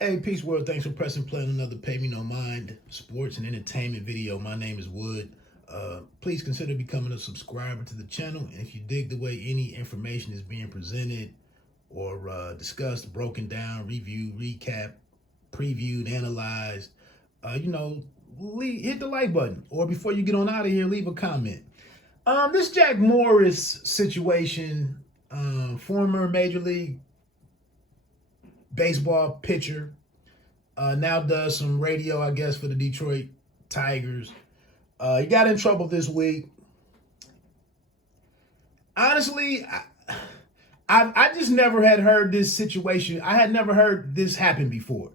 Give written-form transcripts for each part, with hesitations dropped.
Hey, peace world. Thanks for pressing play on another Pay Me No Mind sports and entertainment video. My name is Wood. Please consider becoming a subscriber to the channel. And if you dig the way any information is being presented or discussed, broken down, reviewed, recap, previewed, analyzed, hit the like button. Or before you get on out of here, leave a comment. This Jack Morris situation, former Major League Baseball pitcher, now does some radio, I guess, for the Detroit Tigers. He got in trouble this week. Honestly, I just never had heard this situation. I had never heard this happen before.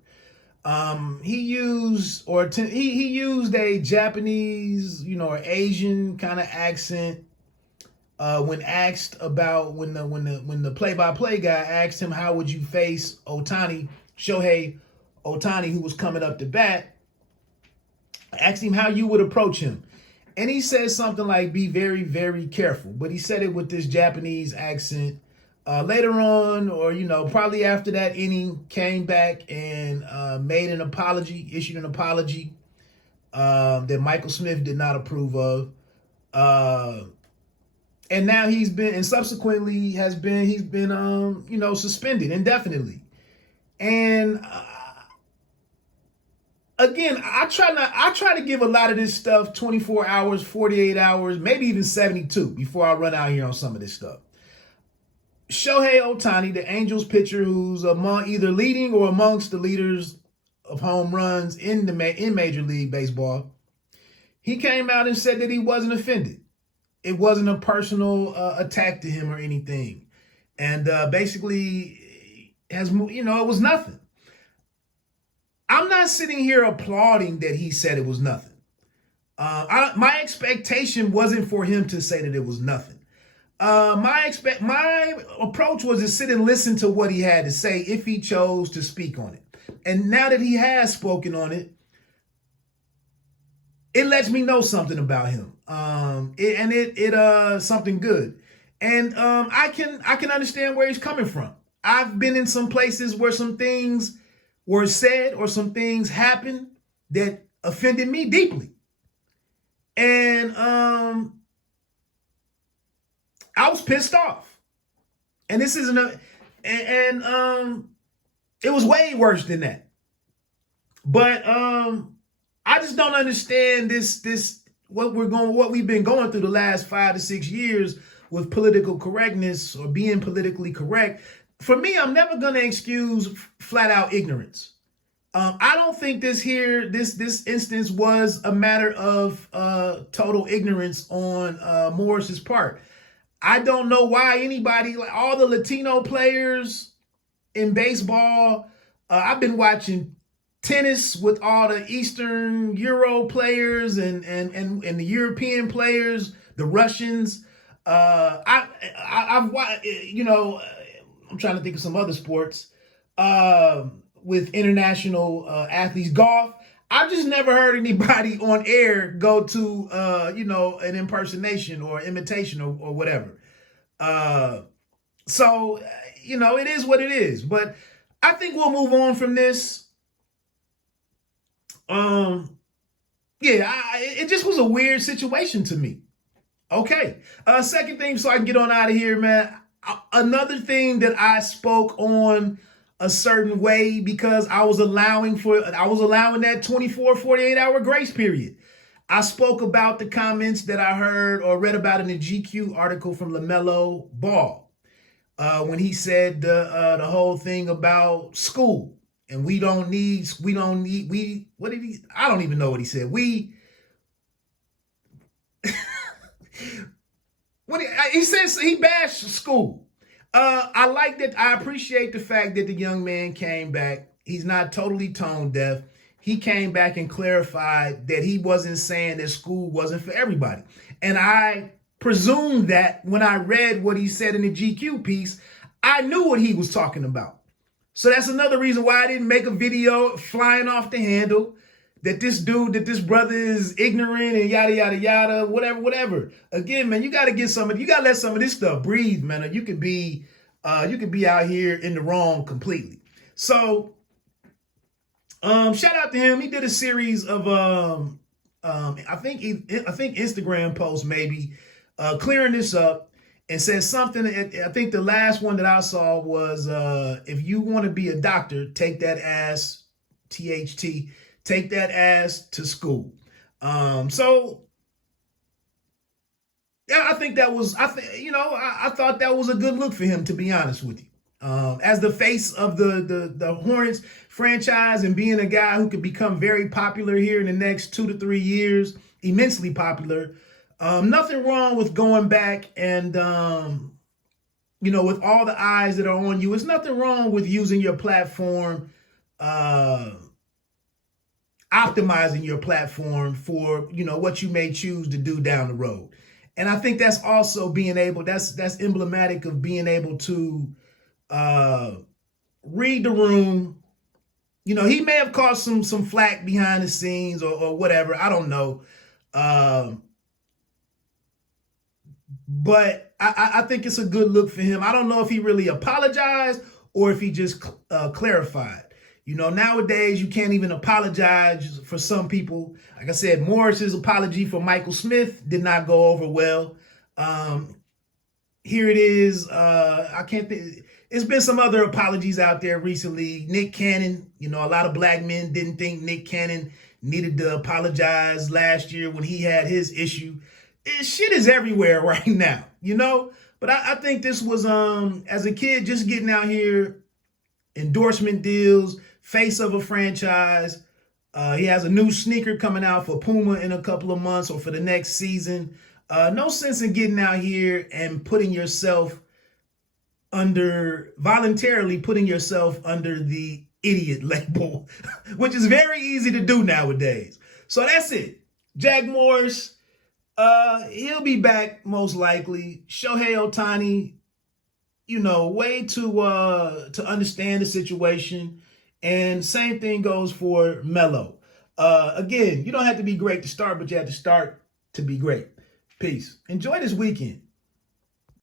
He used a Japanese, or Asian kind of accent when asked about when the play-by-play guy asked him how would you face Shohei Ohtani, who was coming up to bat. Asked him how you would approach him, and he said something like, "Be very, very careful." But he said it with this Japanese accent. Later on, or probably after that inning, came back and issued an apology that Michael Smith did not approve of. And now he's been suspended indefinitely. And again, I try to give a lot of this stuff 24 hours, 48 hours, maybe even 72 before I run out here on some of this stuff. Shohei Ohtani, the Angels pitcher, who's either leading or amongst the leaders of home runs in Major League Baseball, he came out and said that he wasn't offended. It wasn't a personal attack to him or anything. And basically, it was nothing. I'm not sitting here applauding that he said it was nothing. My expectation wasn't for him to say that it was nothing. My approach was to sit and listen to what he had to say if he chose to speak on it. And now that he has spoken on it, it lets me know something about him. Something good. And I can understand where he's coming from. I've been in some places where some things were said or some things happened that offended me deeply. And I was pissed off. And this isn't it was way worse than that. But I just don't understand what we've been going through the last 5 to 6 years with political correctness or being politically correct. For me, I'm never going to excuse flat out ignorance. I don't think this instance was a matter of total ignorance on Morris's part. I don't know why anybody, like all the Latino players in baseball, I've been watching tennis with all the Eastern Euro players and the European players, the Russians. I've watched, I'm trying to think of some other sports with international athletes. Golf. I've just never heard anybody on air go to an impersonation or imitation or whatever. So it is what it is. But I think we'll move on from this. It just was a weird situation to me. Okay. Second thing, so I can get on out of here, man. Another thing that I spoke on a certain way because I was allowing that 24, 48 hour grace period. I spoke about the comments that I heard or read about in the GQ article from Melo Ball when he said the whole thing about school. And I don't even know what he said. He says he bashed school. I like that. I appreciate the fact that the young man came back. He's not totally tone deaf. He came back and clarified that he wasn't saying that school wasn't for everybody. And I presume that when I read what he said in the GQ piece, I knew what he was talking about. So that's another reason why I didn't make a video flying off the handle. that this brother is ignorant and yada yada yada, whatever. Again, man, you gotta let some of this stuff breathe, man. Or you could be out here in the wrong completely. So shout out to him. He did a series of I think Instagram posts maybe clearing this up, and says something. I think the last one that I saw was if you want to be a doctor, take that ass, THT, take that ass to school. So yeah, I think that was, I thought that was a good look for him, to be honest with you. As the face of the Hornets franchise and being a guy who could become very popular here in the next 2 to 3 years, immensely popular. Nothing wrong with going back and, with all the eyes that are on you, it's nothing wrong with using your platform, optimizing your platform for, what you may choose to do down the road. And I think that's also that's emblematic of being able to read the room. He may have caught some flack behind the scenes or whatever. I don't know. But I think it's a good look for him. I don't know if he really apologized or if he just clarified. Nowadays you can't even apologize for some people. Like I said, Morris's apology for Michael Smith did not go over well. Here it is. I can't think. It's been some other apologies out there recently. Nick Cannon, a lot of black men didn't think Nick Cannon needed to apologize last year when he had his issue. Shit is everywhere right now, But I think this was, as a kid, just getting out here, endorsement deals, face of a franchise. He has a new sneaker coming out for Puma in a couple of months or for the next season. No sense in getting out here and voluntarily putting yourself under the idiot label, which is very easy to do nowadays. So that's it. Jack Morris. He'll be back most likely. Shohei Ohtani, way to understand the situation. And same thing goes for Melo. Again, you don't have to be great to start, but you have to start to be great. Peace. Enjoy this weekend.